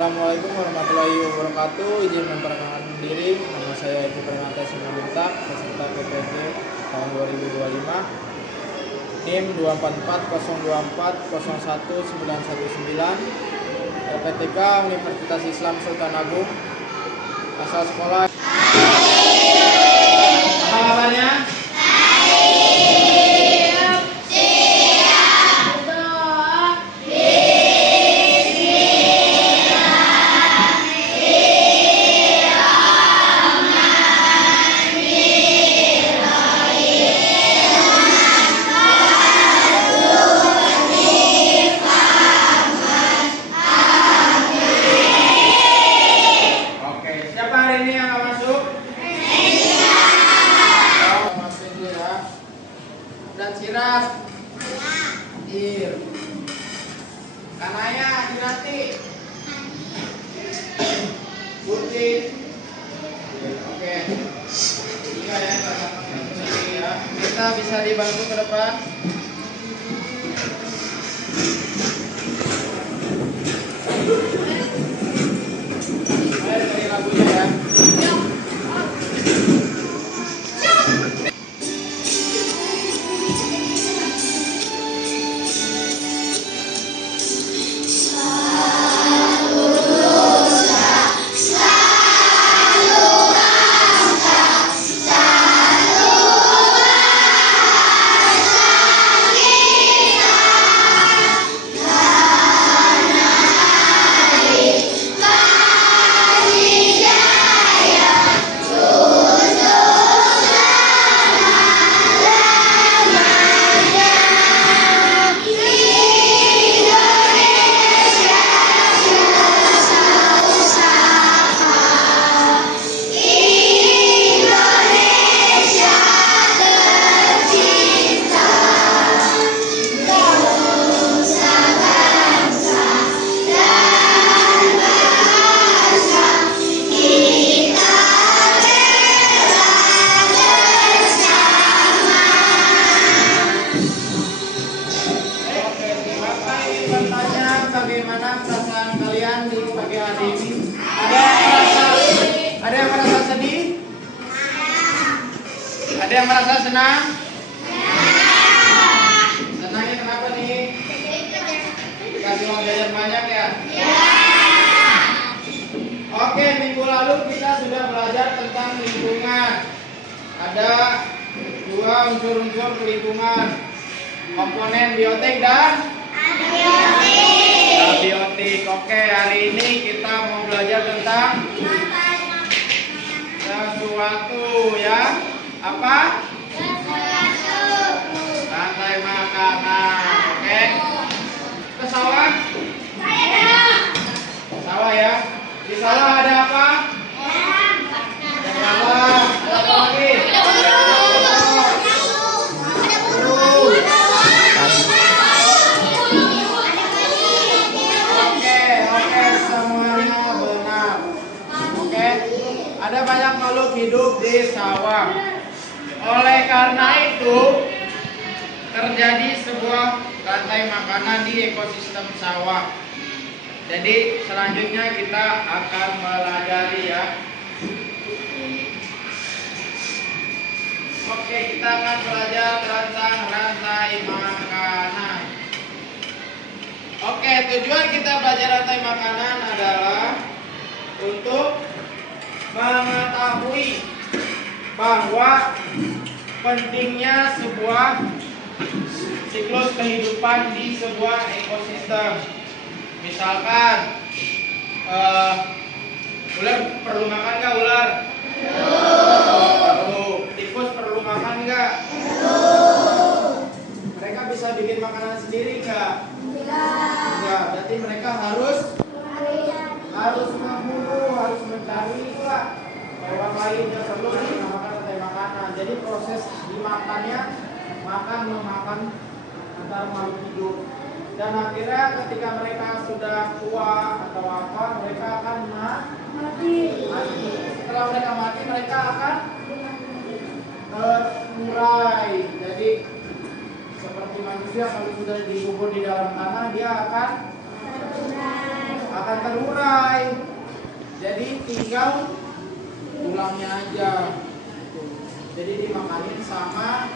Assalamualaikum warahmatullahi wabarakatuh. Izin memperkenalkan diri, nama saya Eki Pranata Simanjuntak, peserta PPG tahun 2025, NIM 24402401919, LPTK Universitas Islam Sultan Agung, asal sekolah. Apa kabarnya? Dan Siras Ir Kanaya Dinati Putih. Oke. Iya ya, kita bisa dibantu ke depan. Ayo dari lagunya ya. Bagaimana perasaan kalian di pagi hari ini? Ada yang merasa sedih? Ada yang merasa senang? Senangnya kenapa nih? Dikasih uang jajan banyak ya? Oke, minggu lalu kita sudah belajar tentang lingkungan. Ada dua unsur-unsur lingkungan, komponen biotik dan abiotik. Oke, hari ini kita mau belajar tentang sesuatu ya. Apa? Rantai makanan. Oke. Ke sawah? Sawah ya. Di sawah ada apa? Sawah. Ada apa lagi? Ada banyak makhluk hidup di sawah. Oleh karena itu, terjadi sebuah rantai makanan di ekosistem sawah. Jadi selanjutnya kita akan pelajari ya. Oke, kita akan belajar tentang rantai makanan. Oke, tujuan kita belajar rantai makanan adalah untuk mengetahui bahwa pentingnya sebuah siklus kehidupan di sebuah ekosistem. Misalkan ular perlu makan nggak ular? Perlu. Tikus perlu makan nggak? Mereka bisa bikin makanan sendiri nggak? Enggak. Berarti mereka harus memburu, harus mencari pula hewan lain yang perlu dinamakan rantai makanan. Jadi proses dimakannya memakan antar makhluk hidup. Dan akhirnya ketika mereka sudah tua atau apa, mereka akan mati. Setelah mereka mati, mereka akan terurai. Jadi seperti manusia kalau sudah dikubur di dalam tanah, dia akan terurai. terurai. Jadi tinggal tulangnya aja. Jadi dimakanin sama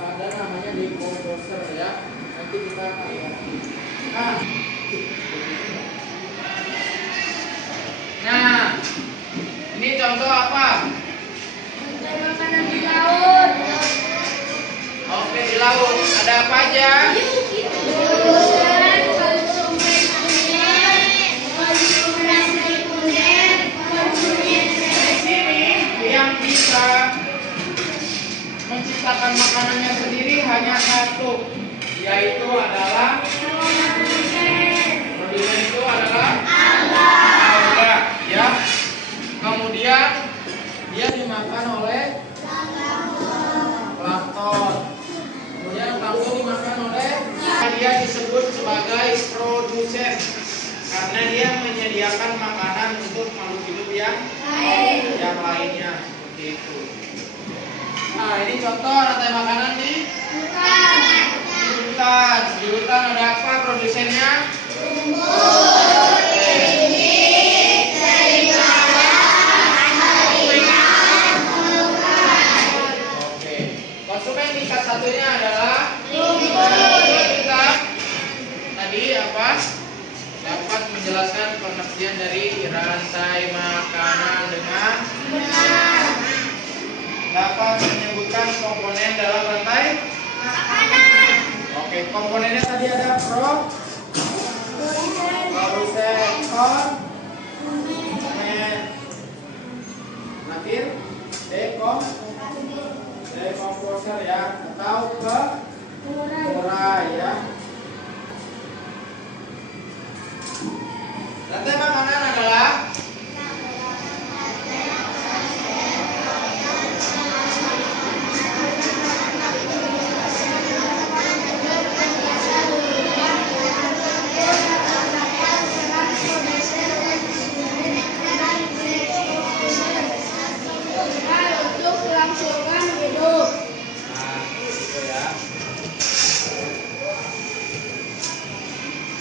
ada namanya decomposer ya. Nanti kita lihat. Nah, ini contoh apa? Makanan di laut. Oke, di laut ada apa aja? Yang bisa menciptakan makanannya sendiri hanya satu, yaitu adalah produsen itu adalah alga, ya. Kemudian dia dimakan oleh plankton. Kemudian plankton dimakan oleh dia disebut sebagai produsen karena dia menyediakan makanan untuk makhluk hidup yang lainnya seperti itu. Nah, ini contoh rantai makanan di hutan. Di hutan ada apa produsennya? Oke. Konsumen tingkat satunya adalah kita tadi apa? Dapat menjelaskan pengertian dari rantai makanan dengan benar. Dapat menyebutkan komponen dalam rantai makanan. Oke, komponennya tadi ada produsen, konsumen, akhir decomposer ya, atau pengurai ya. Rantai makanan adalah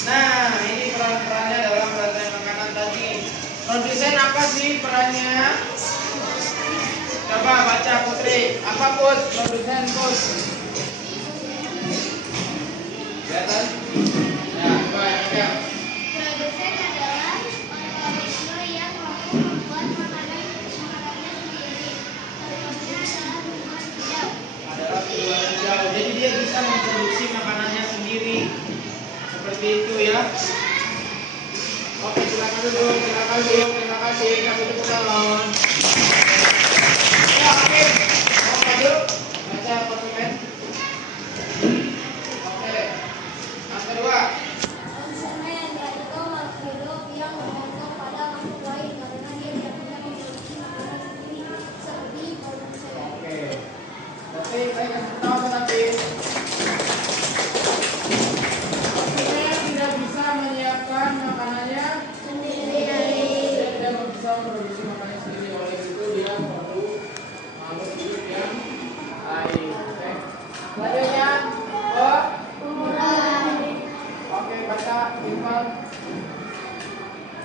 Nah, ini peran-perannya dalam rantai makanan tadi. Produsen apa sih perannya? Coba baca Putri. Apa Put? Produsen Put. Kelihatan? Ya, coba ya. Produsen adalah organisme yang mampu membuat makanannya sendiri. Contohnya adalah tumbuhan hijau. Adalah tumbuhan hijau. Jadi dia bisa memproduksi makanannya sendiri. Seperti itu ya. Oke, silakan duduk. Terima kasih. Kasih tepuk tangan. Ya, oke. Mau maju? Baca konsumen. Oke. Yang kedua. Konsumen yaitu makhluk hidup yang bergantung pada makhluk lain karena dia tidak bisa memproduksi makanan sendiri seperti produsen. Oke. Berarti saya kasih tahu tadi. Konsumen tidak bisa menyiapkan makanannya Sendiri. dia tidak bisa memproduksi makanannya sendiri, oleh itu dia perlu makhluk hidup yang lain. Oke. Selanjutnya, oke, baca Iqbal.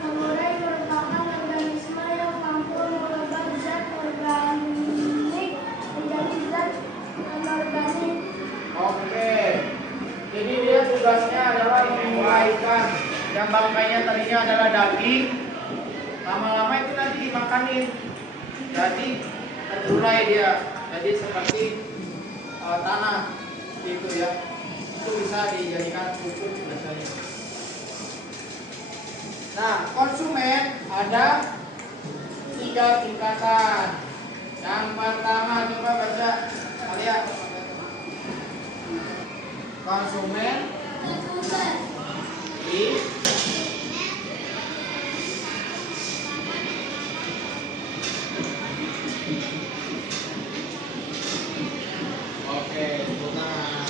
Pengurai merupakan organisme yang mampu mengubah zat organik menjadi zat anorganik. Oke. Jadi dia tugasnya adalah menguraikan yang bangkainya tadinya adalah daging, lama-lama itu nanti dimakanin. Jadi terurai dia. Jadi seperti tanah gitu ya. Itu bisa dijadikan pupuk biasanya. Nah, konsumen ada 3 tingkatan. Yang pertama coba baca kalian. Konsumen di oke, benar.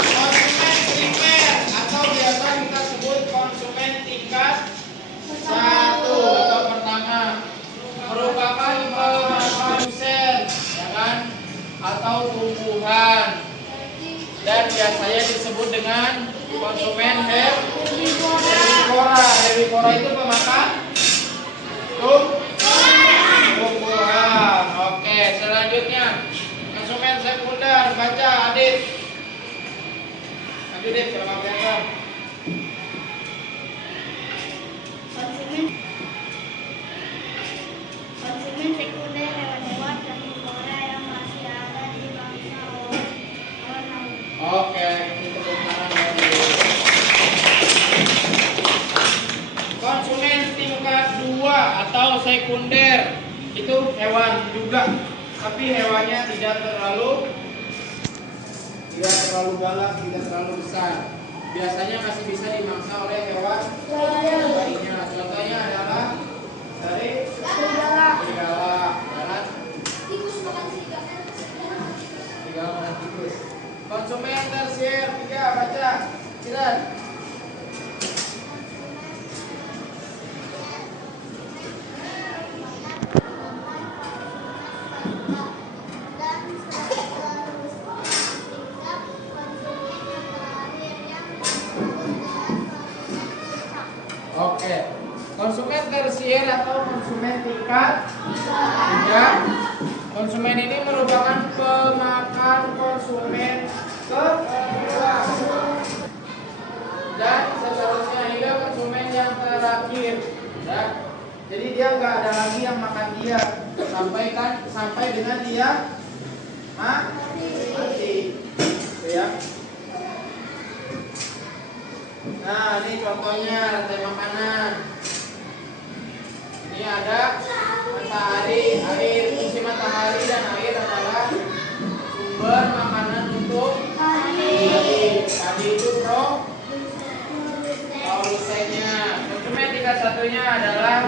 Konsumen primer atau biasa kita sebut konsumen tingkat 1 atau pertama merupakan produsen, ya kan, atau tumbuhan. Dan biasanya disebut dengan konsumen herbivora sekunder itu hewan juga, tapi hewannya tidak terlalu galak, tidak terlalu besar. Biasanya masih bisa dimangsa oleh hewan lainnya. Contohnya adalah dari serigala, Tikus makan serigala. serigala, tikus. Konsumen tersier 3, baca. Silakan. Oke, konsumen tersier atau konsumen tingkat 3. Konsumen ini merupakan pemakan konsumen kedua dan seterusnya hingga konsumen yang terakhir. Ya. Jadi dia nggak ada lagi yang makan dia sampai dengan dia mati. Gitu ya. Nah, ini contohnya rantai makanan. Ini ada matahari, air. Fungsi matahari dan air adalah sumber makanan untuk tadi itu produsennya. Konsumen tingkat satunya adalah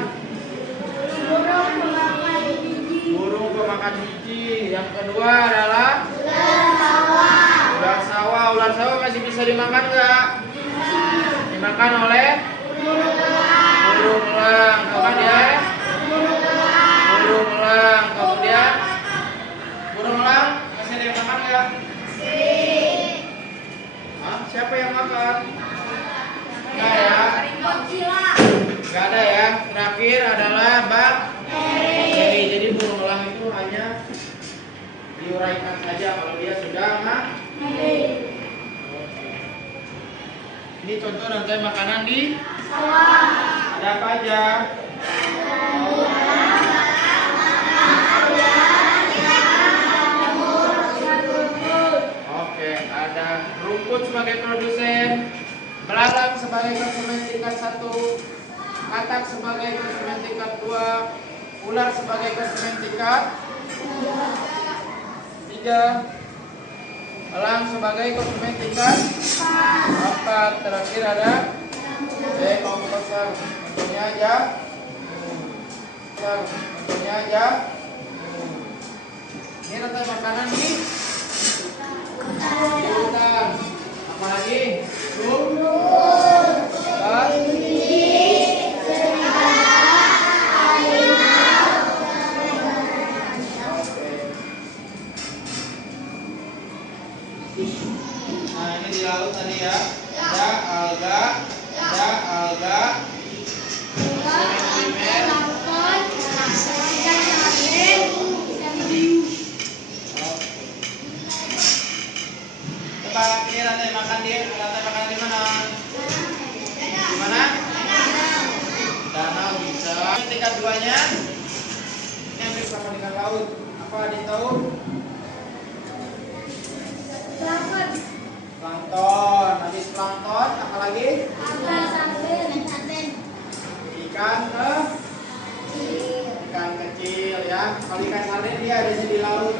burung pemakan biji. Yang kedua adalah ular sawah. Ular sawah masih bisa dimakan nggak? Dimakan oleh burung elang. Apa dia? Burung elang. Kemudian burung elang masih ada yang makan nggak? Siapa yang makan? Nggak ya? Nggak ada ya. Terakhir adalah bakteri. Jadi burung elang itu hanya diuraikan saja kalau dia sudah mati. Ini contoh rantai makanan di sawah. Ada apa aja? Oke, ada rumput sebagai produsen, belalang sebagai konsumen tingkat 1, katak sebagai konsumen tingkat 2, ular sebagai konsumen tingkat 3, elang sebagai konsumen tingkat 4. Terakhir ada komposer. Contohnya aja. Ini rantai makanan di hutan. Apalagi? Nah, ini di laut tadi ya. Ada alga, primer. Coba ini rantai makan di mana? Di mana? Danau bisa. Tingkat 2-nya ini hampir sama dengan laut. Apa di tahu? Plankton. Habis plankton apa lagi? Ikan kecil ya. Kalau ikan sarden dia ada di laut.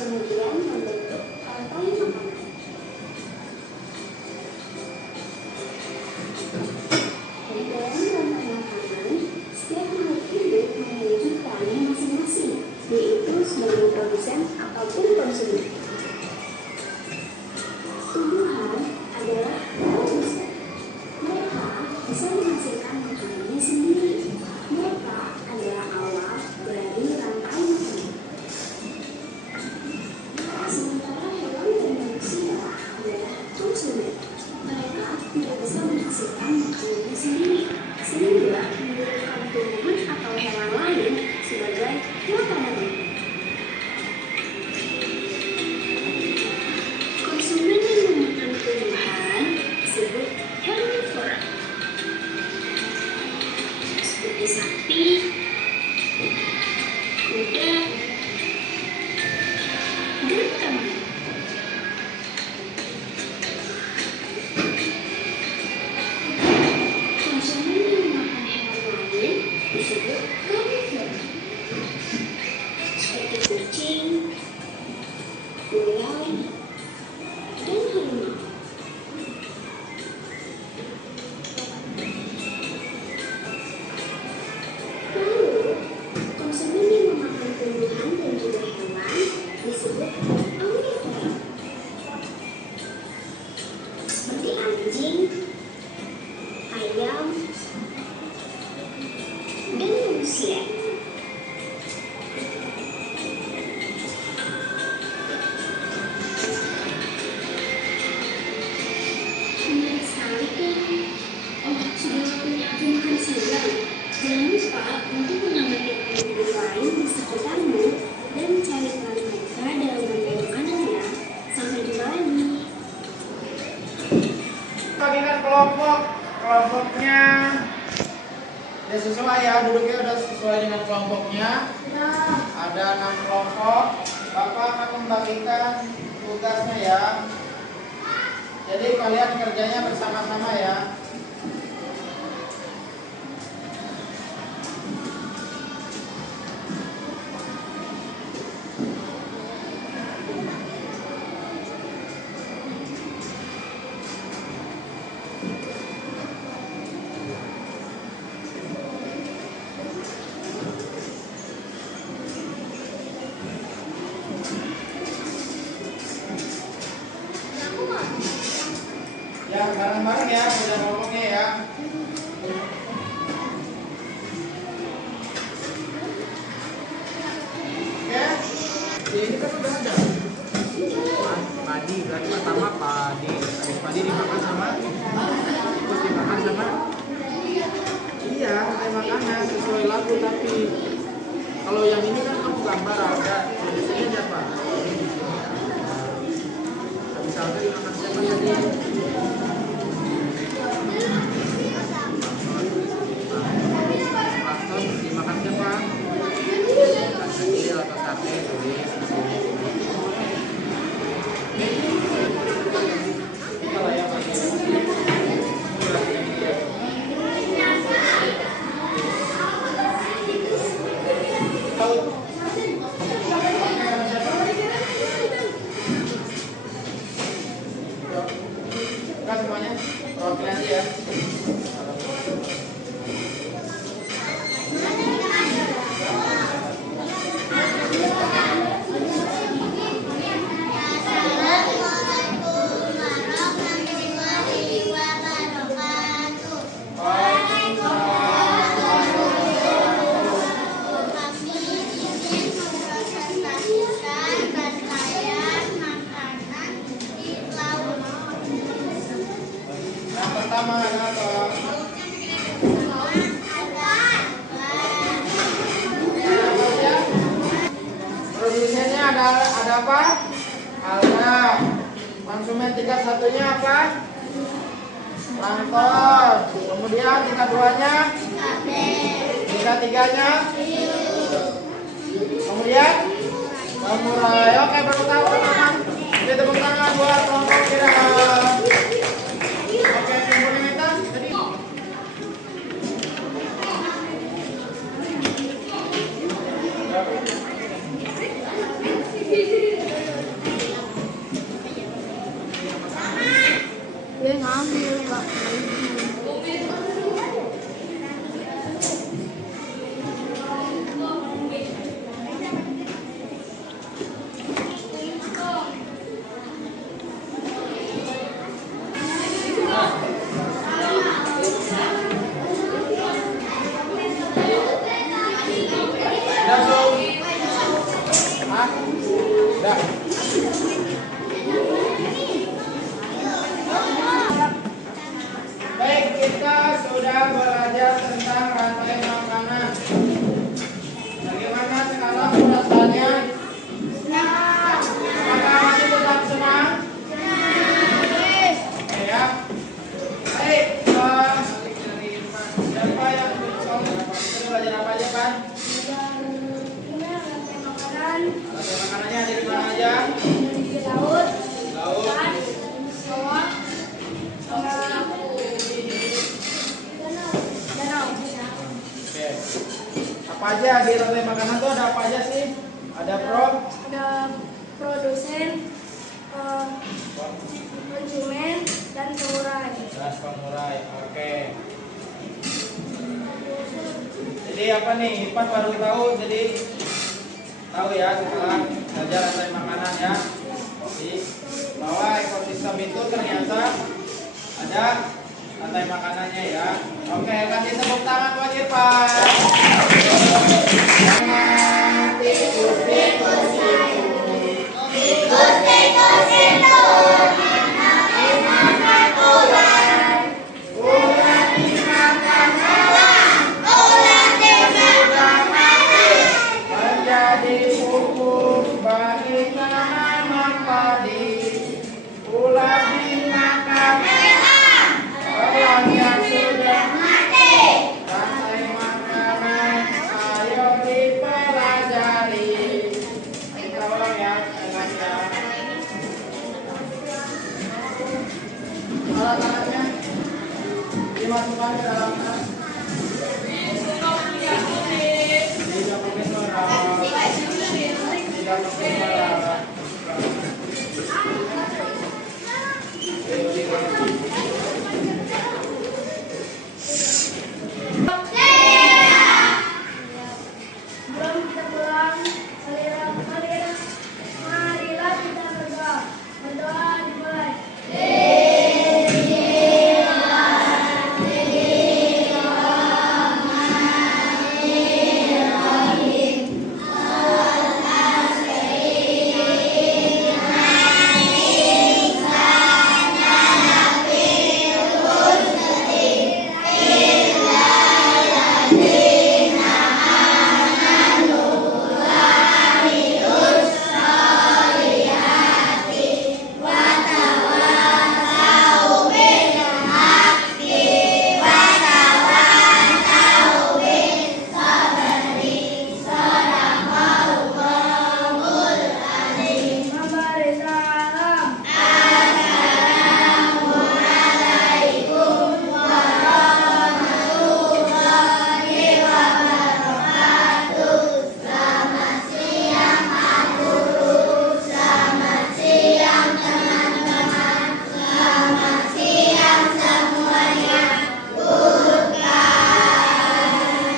kemudian membentuk rantai makanan. Di dalam rantai makanan, setiap makhluk hidup memiliki perannya masing-masing, yaitu sebagai produsen ataupun konsumen. Tumbuhan adalah produsen. Mereka bisa menghasilkan makanannya sendiri. Mereka adalah awal dari rantai makanan. Sementara hewan dan manusia adalah konsumen. Mereka tidak bisa menghasilkan makanannya sendiri, sehingga membutuhkan tumbuhan atau hewan lain sebagai makanannya. Konsumen yang memakan tumbuhan disebut herbivora, seperti sapi, kuda, dan kambing. Konsumen yang memakan hewan lain disebut karnivora, seperti kucing, ular, dan harimau. Lalu, konsumen yang memakan tumbuhan dan juga hewan disebut omnivora, seperti anjing, ayam, dan manusia. Menarik sekali kan? Oh, sudah waktunya aku makan siang. Jangan lupa untuk mengamati hidup lain di sekitarmu dan mencari peran mereka dalam rantai makanan ya. Sampai jumpa lagi. Bagikan kelompoknya ya sesuai ya, duduknya udah sesuai dengan kelompoknya. Ada 6 kelompok. Bapak akan membagikan tugasnya ya. Jadi kalian kerjanya bersama-sama ya. Ya, bareng-bareng ya, udah ngomongnya ya. Oke? Ini kan udah ada. Padi, berarti pertama padi. Habis padi dimakan sama, terus dimakan sama. Iya, kayak makanan sesuai lagu, tapi kalau yang ini kan kamu gambar ada tulisannya siapa? Habis salsa dimakan siapa tadi? Pastor dimakan siapa? Ikan kecil atau sate tulis. Kalau yang bukan semuanya perwakilan aja ya. Yang pertama ada apa? Produsennya ada apa? Ada. Konsumen tingkat satunya apa? Plankton. Kemudian tingkat 2-nya? Tingkat 3-nya? Kemudian? Samurai. Oke, baru tahu teman. Jadi tepuk tangan buat kelompok kita. Oke, komplementer. Jadi Makanannya ada di mana aja? Di laut, Laut. ikan, sawah, sama danau. Oke. Apa aja di rantai makanan tuh ada apa aja sih? Ada Ada produsen, konsumen, dan pengurai. dan pengurai. Oke. Jadi apa nih? Ipan baru tahu. Jadi tahu ya setelah belajar rantai makanan ya. Di bawah ekosistem itu ternyata ada rantai makanannya ya. Oke, kasih tepuk tangan buat Irfan. Menjadi pupuk bagi tanaman padi, ulat dimakan orang yang sudah mati. Rantai makanan ayo dipelajari. Kita ulang ya, ulang ya. Alat-alatnya dimasukkan ke dalam tas. Tidak pakai suara. Tidak pakai suara. Sebelum kita pulang, marilah kita berdoa. Berdoa dimulai. Memberi salam.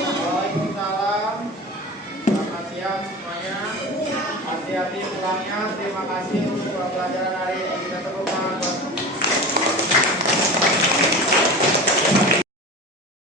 Waalaikumsalam. Selamat siang semuanya. Hati-hati pulangnya. Terima kasih untuk pembelajaran hari ini. Kita tepuk tangan buat